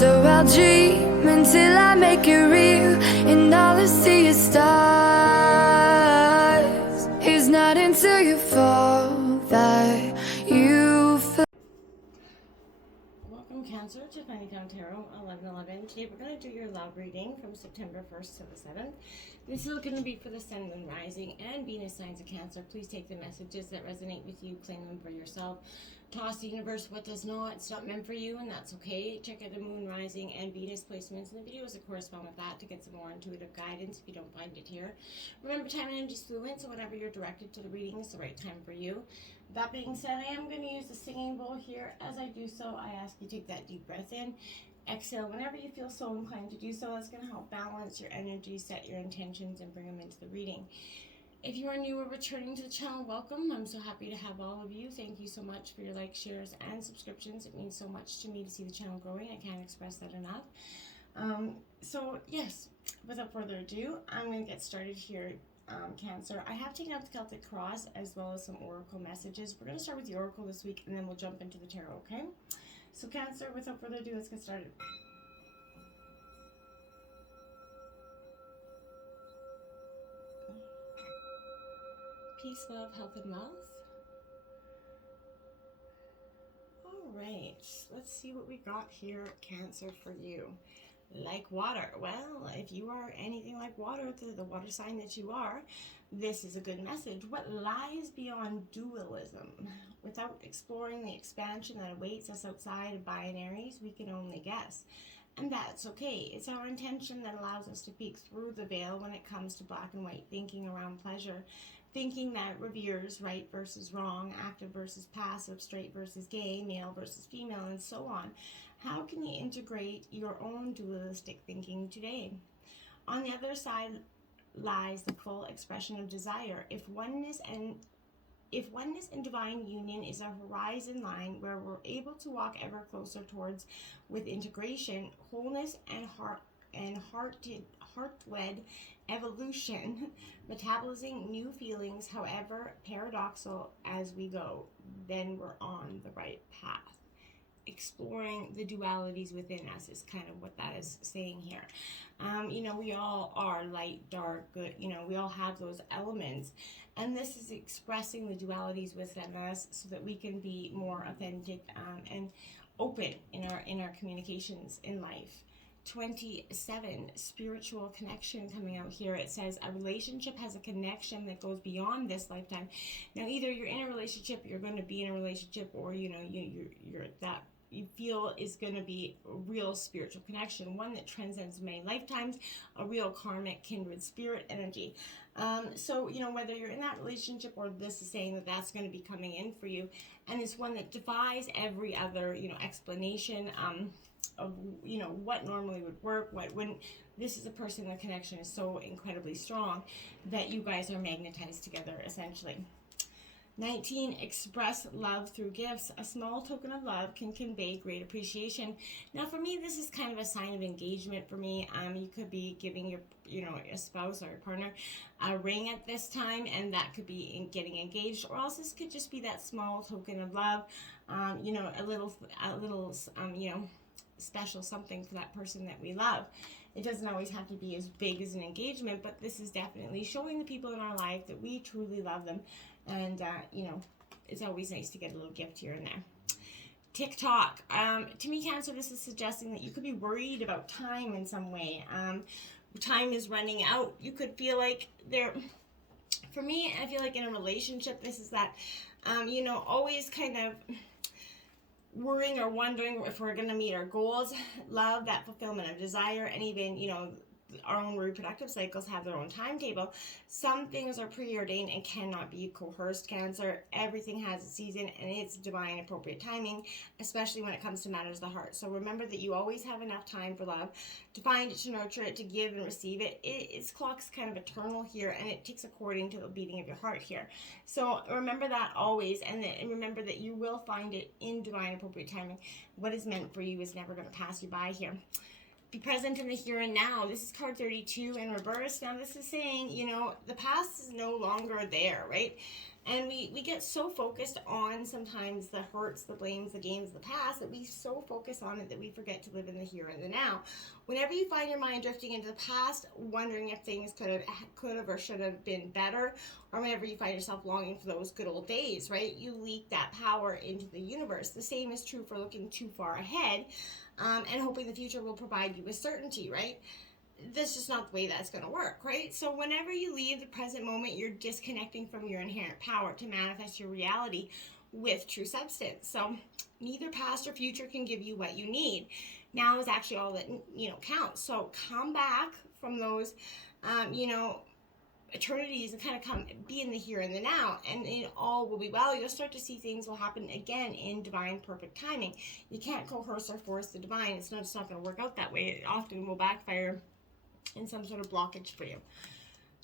So I'll dream until I make it real, and all I see is stars. It's not until you fall that you feel. Welcome, Cancer, to Funny Town Tarot 11/11. Today we're going to do your love reading from September 1st to the 7th. This is going to be for the Sun, Moon, Rising, and Venus signs of Cancer. Please take the messages that resonate with you, claim them for yourself. Toss the universe what does not. It's not meant for you, and that's okay. Check out the Moon, Rising, and Venus placements in the videos that correspond with that to get some more intuitive guidance if you don't find it here. Remember, time and energy is fluent, so whenever you're directed to the reading, it's the right time for you. That being said, I am going to use the singing bowl here. As I do so, I ask you to take that deep breath in. Exhale whenever you feel so inclined to do so. That's going to help balance your energy, set your intentions, and bring them into the reading. If you are new or returning to the channel, welcome. I'm so happy to have all of you. Thank you so much for your likes, shares, and subscriptions. It means so much to me to see the channel growing. I can't express that enough. So yes, without further ado, I'm going to get started here. Cancer. I have taken out the Celtic Cross as well as some oracle messages. We're going to start with the oracle this week and then we'll jump into the tarot, okay? So Cancer, without further ado, let's get started. Peace, love, health, and wealth. All right, let's see what we got here, Cancer, for you. Like water. Well, if you are anything like water, the water sign that you are, this is a good message. What lies beyond dualism? Without exploring the expansion that awaits us outside of binaries, we can only guess. And that's okay. It's our intention that allows us to peek through the veil when it comes to black and white thinking around pleasure. Thinking that reveres right versus wrong, active versus passive, straight versus gay, male versus female, and so on. How can you integrate your own dualistic thinking today? On the other side lies the full expression of desire. If oneness and divine union is a horizon line where we're able to walk ever closer towards with integration, wholeness, and heart-led evolution, metabolizing new feelings, however paradoxical as we go, then we're on the right path. Exploring the dualities within us is kind of what that is saying here. We all are light, dark, good. We all have those elements, and this is expressing the dualities within us so that we can be more authentic and open in our communications in life. 27, spiritual connection coming out here. It says a relationship has a connection that goes beyond this lifetime. Now, either you're in a relationship, you're going to be in a relationship, or you're that you feel is going to be a real spiritual connection, one that transcends many lifetimes, a real karmic kindred spirit energy. So whether you're in that relationship or this is saying that that's going to be coming in for you, and it's one that defies every other explanation of what normally would work, what wouldn't. This is a person, the connection is so incredibly strong that you guys are magnetized together essentially. 19, express love through gifts. A small token of love can convey great appreciation. Now, for me, this is kind of a sign of engagement for me. You could be giving your spouse or your partner a ring at this time, and that could be in getting engaged, or else this could just be that small token of love. A little special something for that person that we love. It doesn't always have to be as big as an engagement, but this is definitely showing the people in our life that we truly love them. And, it's always nice to get a little gift here and there. TikTok. To me, Cancer, this is suggesting that you could be worried about time in some way. Time is running out. You could feel like for me, I feel like in a relationship, this is that, always kind of worrying or wondering if we're going to meet our goals, love, that fulfillment of desire, and even, our own reproductive cycles have their own timetable. Some things are preordained and cannot be coerced, Cancer. Everything has a season and it's divine appropriate timing, especially when it comes to matters of the heart. So remember that you always have enough time for love, to find it, to nurture it, to give and receive it. Its clock's kind of eternal here, and it ticks according to the beating of your heart here. So remember that always, and remember that you will find it in divine appropriate timing. What is meant for you is never going to pass you by here. Be present in the here and now. This is card 32 in reverse. Now this is saying, the past is no longer there, right? And we get so focused on sometimes the hurts, the blames, the games, the past, that we so focus on it that we forget to live in the here and the now. Whenever you find your mind drifting into the past, wondering if things could have or should have been better, or whenever you find yourself longing for those good old days, right, you leak that power into the universe. The same is true for looking too far ahead, and hoping the future will provide you with certainty, right? That's just not the way that's going to work, right? So whenever you leave the present moment, you're disconnecting from your inherent power to manifest your reality with true substance. So neither past or future can give you what you need. Now is actually all that counts. So come back from those eternities and kind of come be in the here and the now, and it all will be well. You'll start to see things will happen again in divine perfect timing. You can't coerce or force the divine. It's not going to work out that way. It often will backfire in some sort of blockage for you.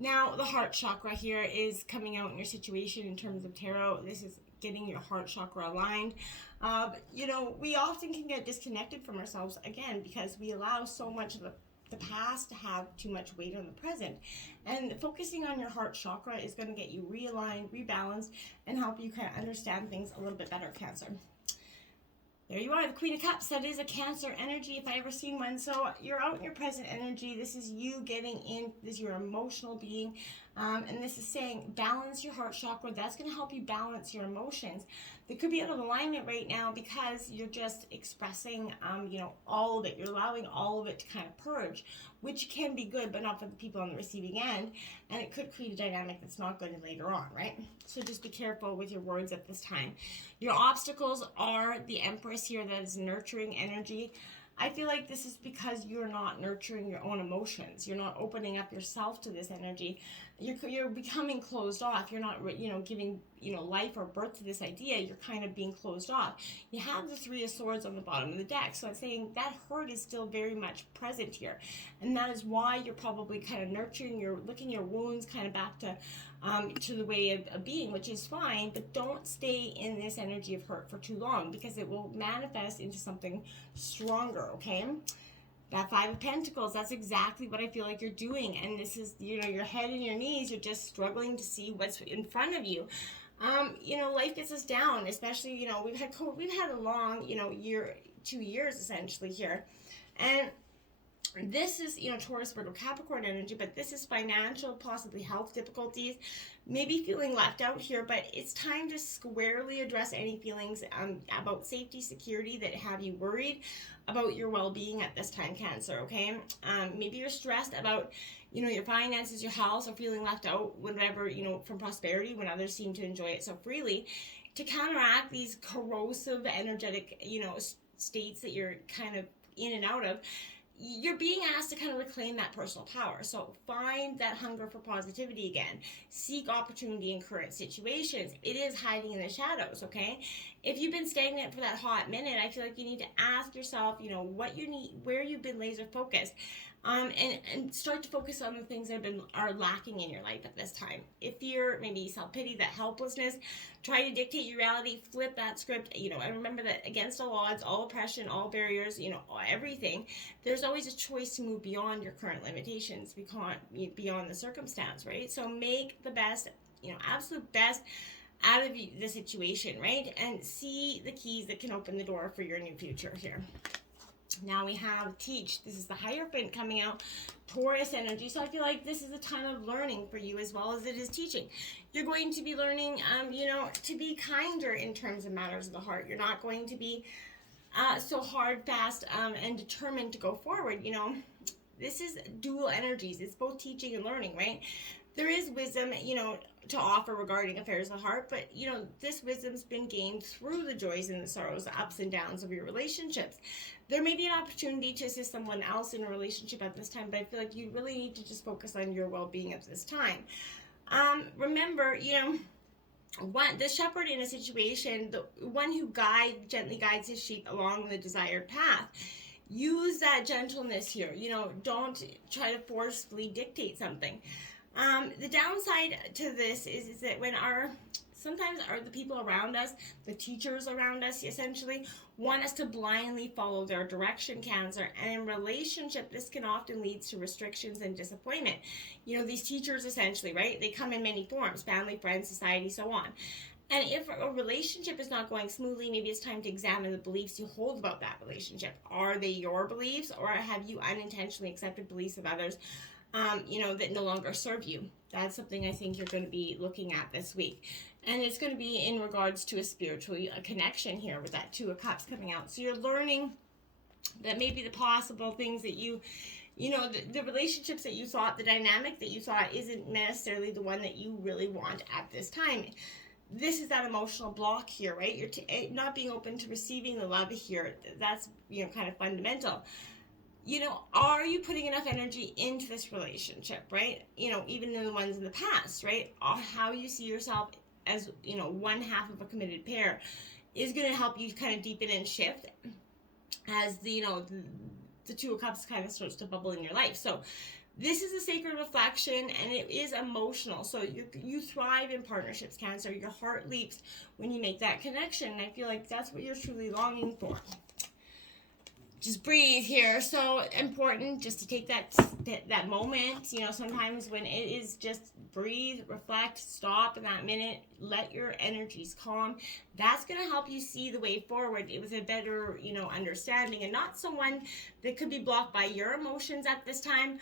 Now, the heart chakra here is coming out in your situation in terms of tarot. This is getting your heart chakra aligned. We often can get disconnected from ourselves again because we allow so much of the past to have too much weight on the present. And focusing on your heart chakra is going to get you realigned, rebalanced, and help you kind of understand things a little bit better, Cancer. There you are, the Queen of Cups. That is a Cancer energy if I ever seen one. So you're out in your present energy. This is you getting in. This is your emotional being. And this is saying balance your heart chakra. That's going to help you balance your emotions. They could be out of alignment right now because you're just expressing, all of it. You're allowing all of it to kind of purge, which can be good, but not for the people on the receiving end. And it could create a dynamic that's not good later on, right? So just be careful with your words at this time. Your obstacles are the Empress here. That is nurturing energy. I feel like this is because you're not nurturing your own emotions. You're not opening up yourself to this energy. You're becoming closed off. You're not, giving, life or birth to this idea. You're kind of being closed off. You have the Three of Swords on the bottom of the deck. So I'm saying that hurt is still very much present here. And that is why you're probably kind of nurturing, you're looking your wounds kind of back to the way of being, which is fine, but don't stay in this energy of hurt for too long because it will manifest into something stronger, okay? That Five of Pentacles, that's exactly what I feel like you're doing. And this is, your head and your knees, you're just struggling to see what's in front of you. Life gets us down, especially, we've had a long, year, 2 years essentially here. And this is, Taurus, Virgo, Capricorn energy, but this is financial, possibly health difficulties, maybe feeling left out here, but it's time to squarely address any feelings about safety, security that have you worried about your well-being at this time, Cancer, okay? Maybe you're stressed about, your finances, your health, or feeling left out whenever, from prosperity when others seem to enjoy it so freely. To counteract these corrosive, energetic, states that you're kind of in and out of, you're being asked to kind of reclaim that personal power. So find that hunger for positivity again. Seek opportunity in current situations. It is hiding in the shadows, okay? If you've been stagnant for that hot minute, I feel like you need to ask yourself, what you need, where you've been laser focused. And start to focus on the things that are lacking in your life at this time. If fear, maybe self-pity, that helplessness, try to dictate your reality, flip that script, and remember that against all odds, all oppression, all barriers, everything, there's always a choice to move beyond your current limitations, beyond the circumstance, right? So make the best, absolute best out of the situation, right? And see the keys that can open the door for your new future here. Now we have Teach. This is the Hierophant coming out, Taurus energy. So I feel like this is a time of learning for you as well as it is teaching. You're going to be learning, to be kinder in terms of matters of the heart. You're not going to be so hard, fast, and determined to go forward. This is dual energies. It's both teaching and learning, right? There is wisdom, to offer regarding affairs of the heart, but, this wisdom's been gained through the joys and the sorrows, the ups and downs of your relationships. There may be an opportunity to assist someone else in a relationship at this time, but I feel like you really need to just focus on your well-being at this time. Remember, the shepherd in a situation, the one who gently guides his sheep along the desired path. Use that gentleness here. Don't try to forcefully dictate something. The downside to this is that when our sometimes the people around us, the teachers around us essentially, want us to blindly follow their direction, Cancer. And in relationship, this can often lead to restrictions and disappointment. These teachers essentially, right, they come in many forms: family, friends, society, so on. And if a relationship is not going smoothly, maybe it's time to examine the beliefs you hold about that relationship. Are they your beliefs, or have you unintentionally accepted beliefs of others, that no longer serve you? That's something I think you're going to be looking at this week. And it's going to be in regards to a connection here with that Two of Cups coming out. So you're learning that maybe the possible things that the relationships that you thought, the dynamic that you thought isn't necessarily the one that you really want at this time. This is that emotional block here, right? You're not being open to receiving the love here. That's, kind of fundamental. Are you putting enough energy into this relationship, right? Even in the ones in the past, right? How you see yourself as, one half of a committed pair is going to help you kind of deepen and shift as the Two of Cups kind of starts to bubble in your life. So this is a sacred reflection, and it is emotional. So you thrive in partnerships, Cancer. Your heart leaps when you make that connection, and I feel like that's what you're truly longing for. Just breathe here. So important just to take that moment. Sometimes when it is just breathe, reflect, stop in that minute, let your energies calm. That's going to help you see the way forward with a better, understanding, and not someone that could be blocked by your emotions at this time,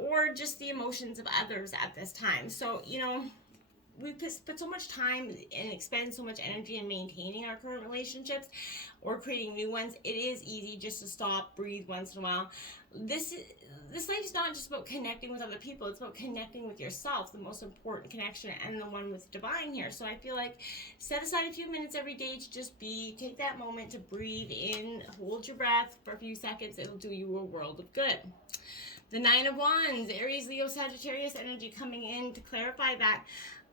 or just the emotions of others at this time. So, we put so much time and expend so much energy in maintaining our current relationships or creating new ones. It is easy just to stop, breathe once in a while. This life is not just about connecting with other people. It's about connecting with yourself, the most important connection, and the one with divine here. So I feel like set aside a few minutes every day to just take that moment to breathe in, hold your breath for a few seconds. It'll do you a world of good. The Nine of Wands, Aries, Leo, Sagittarius energy coming in to clarify that.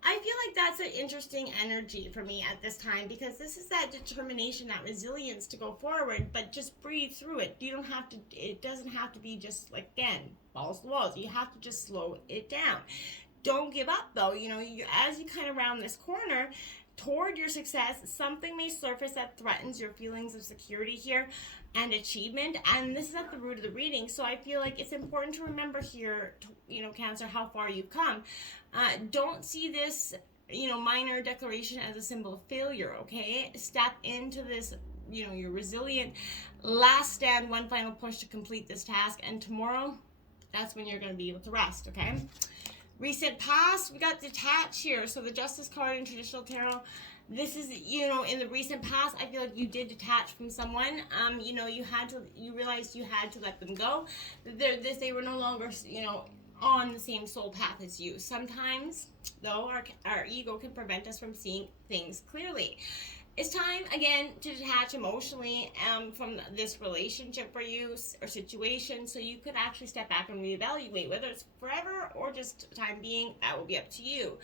I feel like that's an interesting energy for me at this time, because this is that determination, that resilience to go forward, but just breathe through it. It doesn't have to be just like, again, balls to the walls. You have to just slow it down. Don't give up though. As you kind of round this corner toward your success, something may surface that threatens your feelings of security here and achievement, and this is at the root of the reading. So I feel like it's important to remember here, Cancer, how far you've come. Don't see this, minor declaration as a symbol of failure, okay? Step into this, you're resilient. Last stand, one final push to complete this task, and tomorrow, that's when you're going to be able to rest, okay? Recent past, we got detach here. So the Justice card in traditional tarot, this is, in the recent past, I feel like you did detach from someone. You realized you had to let them go. They were no longer, on the same soul path as you. Sometimes, though, our ego can prevent us from seeing things clearly. It's time, again, to detach emotionally from this relationship for you or situation, so you could actually step back and reevaluate. Whether it's forever or just time being, that will be up to you.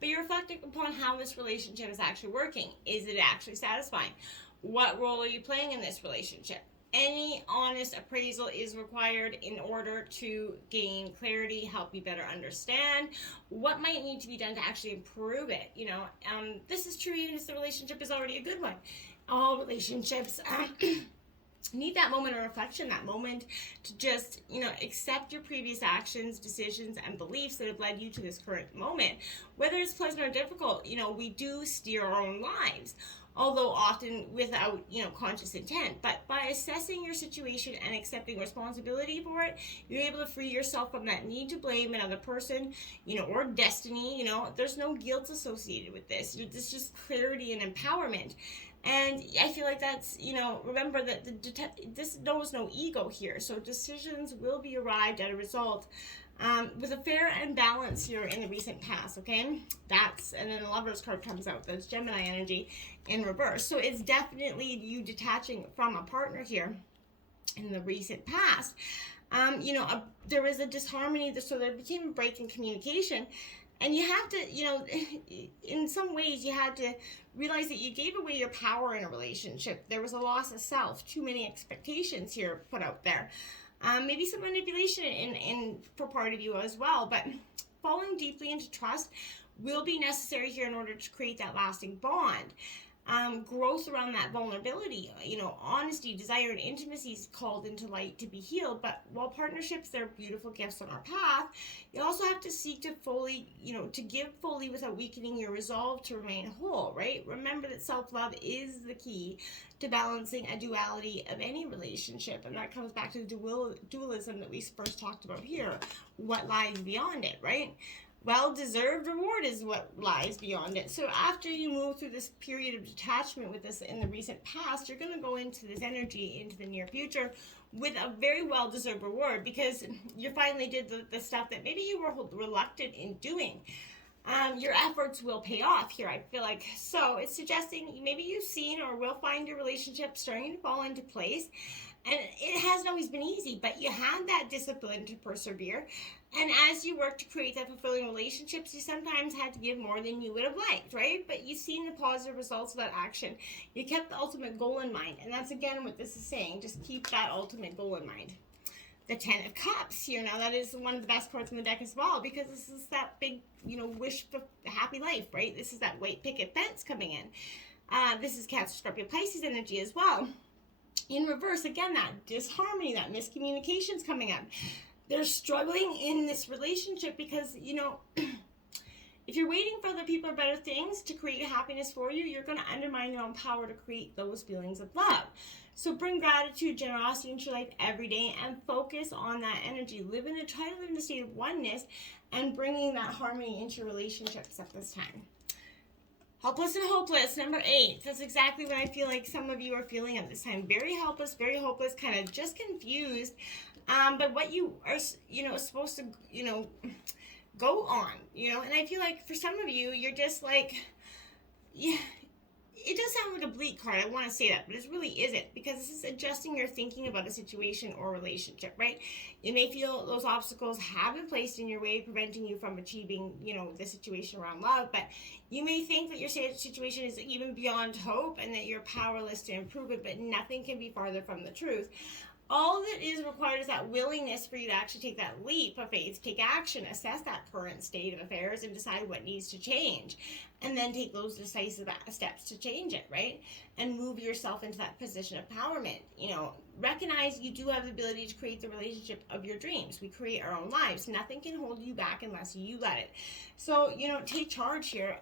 But you're reflecting upon how this relationship is actually working. Is it actually satisfying? What role are you playing in this relationship? Any honest appraisal is required in order to gain clarity, help you better understand what might need to be done to actually improve it. This is true even if the relationship is already a good one. All relationships need that moment of reflection, that moment to just, accept your previous actions, decisions, and beliefs that have led you to this current moment. Whether it's pleasant or difficult, we do steer our own lives, although often without, conscious intent. But by assessing your situation and accepting responsibility for it, you're able to free yourself from that need to blame another person, or destiny. There's no guilt associated with this. It's just clarity and empowerment. And I feel like that's, remember that this knows no ego here. So decisions will be arrived at a result with a fair and balance here in the recent past, okay? And then the Lover's card comes out. That's Gemini energy in reverse. So it's definitely you detaching from a partner here in the recent past. There was a disharmony, so there became a break in communication. And you have to, in some ways, you had to realize that you gave away your power in a relationship. There was a loss of self, too many expectations here put out there. Maybe some manipulation for part of you as well. But falling deeply into trust will be necessary here in order to create that lasting bond. Growth around that vulnerability, honesty, desire, and intimacy is called into light to be healed. But while partnerships, they're beautiful gifts on our path, you also have to seek to fully, to give fully without weakening your resolve to remain whole, right? Remember that self-love is the key to balancing a duality of any relationship. And that comes back to the dualism that we first talked about here. What lies beyond it, right? Well-deserved reward is what lies beyond it. So after you move through this period of detachment with this in the recent past, you're going to go into this energy into the near future with a very well-deserved reward, because you finally did the stuff that maybe you were reluctant in doing. Your efforts will pay off here, I feel like. So it's suggesting maybe you've seen or will find your relationship starting to fall into place. And it hasn't always been easy, but you had that discipline to persevere. And as you work to create that fulfilling relationships, you sometimes had to give more than you would have liked, right? But you've seen the positive results of that action. You kept the ultimate goal in mind. And that's, again, what this is saying. Just keep that ultimate goal in mind. The Ten of Cups here. Now, that is one of the best cards in the deck as well, because this is that big, wish for a happy life, right? This is that white picket fence coming in. This is Cancer, Scorpio, Pisces energy as well. In reverse, again, that disharmony, that miscommunication's coming up. They're struggling in this relationship because, if you're waiting for other people or better things to create happiness for you, you're going to undermine your own power to create those feelings of love. So bring gratitude, generosity into your life every day and focus on that energy. Try to live in a state of oneness and bringing that harmony into your relationships at this time. Helpless and hopeless, number 8. That's exactly what I feel like some of you are feeling at this time. Very helpless, very hopeless, kind of just confused. But what you are, supposed to, go on, and I feel like for some of you, you're just like, yeah, it does sound like a bleak card. I want to say that, but it really isn't, because this is adjusting your thinking about a situation or relationship, right? You may feel those obstacles have been placed in your way, preventing you from achieving, the situation around love, but you may think that your situation is even beyond hope and that you're powerless to improve it, but nothing can be farther from the truth. All that is required is that willingness for you to actually take that leap of faith, take action, assess that current state of affairs, and decide what needs to change. And then take those decisive steps to change it, right? And move yourself into that position of empowerment. Recognize you do have the ability to create the relationship of your dreams. We create our own lives. Nothing can hold you back unless you let it. So, take charge here.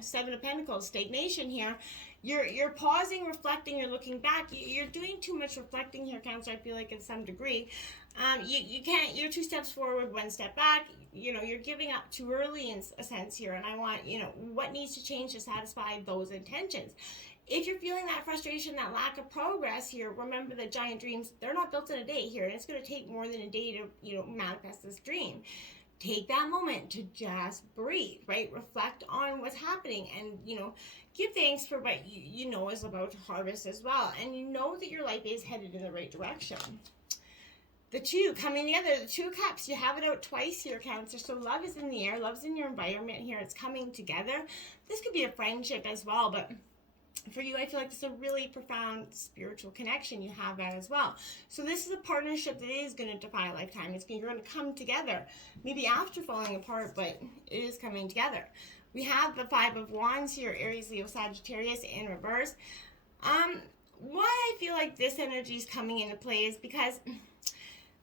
7 of Pentacles, stagnation here. You're pausing, reflecting, you're looking back. You're doing too much reflecting here, Cancer, I feel like, in some degree. You can't, you're 2 steps forward, 1 step back. You're giving up too early in a sense here. And I want, what needs to change to satisfy those intentions. If you're feeling that frustration, that lack of progress here, remember that giant dreams, they're not built in a day here. And it's going to take more than a day to, manifest this dream. Take that moment to just breathe, right? Reflect on what's happening and, give thanks for what you know is about to harvest as well. And you know that your life is headed in the right direction. The 2 coming together, the 2 cups, you have it out twice here, Cancer. So love is in the air, love's in your environment here. It's coming together. This could be a friendship as well, but for you, I feel like it's a really profound spiritual connection. You have that as well. So this is a partnership that is going to defy a lifetime. You're going to come together, maybe after falling apart, but it is coming together. We have the 5 of Wands here, Aries, Leo, Sagittarius in reverse. Why I feel like this energy is coming into play is because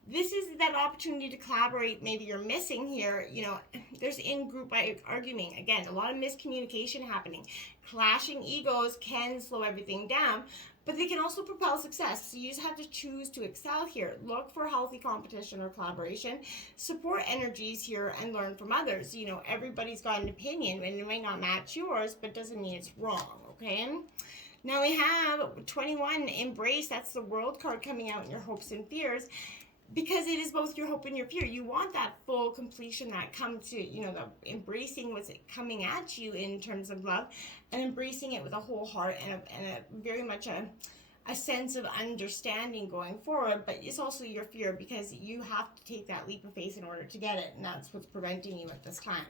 this is that opportunity to collaborate maybe you're missing here. There's in-group arguing. Again, a lot of miscommunication happening. Clashing egos can slow everything down, but they can also propel success. So you just have to choose to excel here. Look for healthy competition or collaboration. Support energies here and learn from others. Everybody's got an opinion and it might not match yours, but doesn't mean it's wrong, okay? Now we have 21, Embrace. That's the World card coming out in your hopes and fears. Because it is both your hope and your fear. You want that full completion that comes to, the embracing what's coming at you in terms of love and embracing it with a whole heart and a very much a sense of understanding going forward. But it's also your fear because you have to take that leap of faith in order to get it. And that's what's preventing you at this time.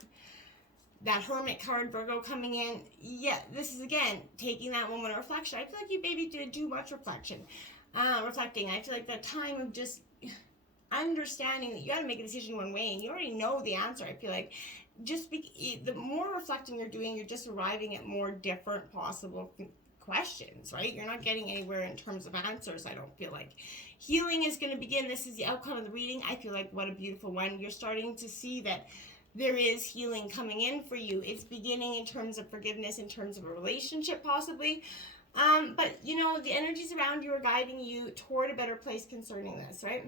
That Hermit card, Virgo, coming in. Yeah, this is, again, taking that moment of reflection. I feel like you maybe did too much reflecting. I feel like that time of just understanding that you got to make a decision one way and you already know the answer, I feel like, the more reflecting you're doing, you're just arriving at more different possible questions, right? You're not getting anywhere in terms of answers, I don't feel like. Healing is going to begin. This is the outcome of the reading. I feel like what a beautiful one. You're starting to see that there is healing coming in for you. It's beginning in terms of forgiveness, in terms of a relationship possibly. But, you know, the energies around you are guiding you toward a better place concerning this, right?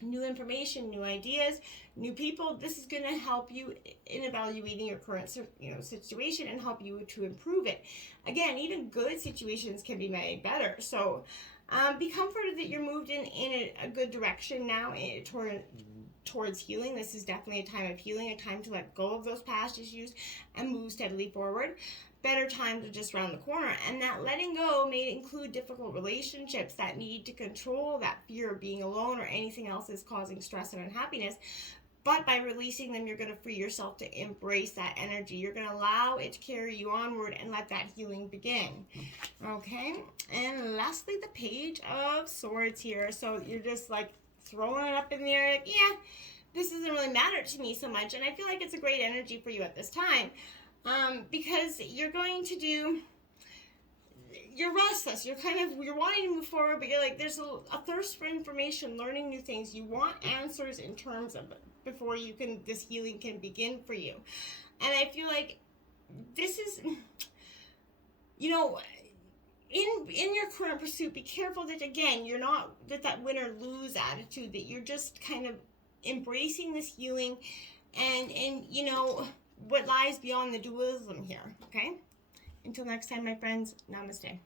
New information, new ideas, new people. This is going to help you in evaluating your current, situation and help you to improve it. Again, even good situations can be made better. So be comforted that you're moved in a good direction now towards healing. This is definitely a time of healing, a time to let go of those past issues and move steadily forward. Better times are just around the corner, and that letting go may include difficult relationships, that need to control, that fear of being alone or anything else is causing stress and unhappiness. But by releasing them, you're going to free yourself to embrace that energy. You're going to allow it to carry you onward and let that healing begin. Okay, and lastly, the Page of Swords here. So you're just like throwing it up in the air, like, yeah, this doesn't really matter to me so much, and I feel like it's a great energy for you at this time. Because you're going to you're restless, you're wanting to move forward, but you're like, there's a thirst for information, learning new things. You want answers in terms of before this healing can begin for you. And I feel like this is, in your current pursuit, be careful that, again, you're not that win or lose attitude, that you're just kind of embracing this healing and what lies beyond the dualism here, okay? Until next time, my friends, namaste.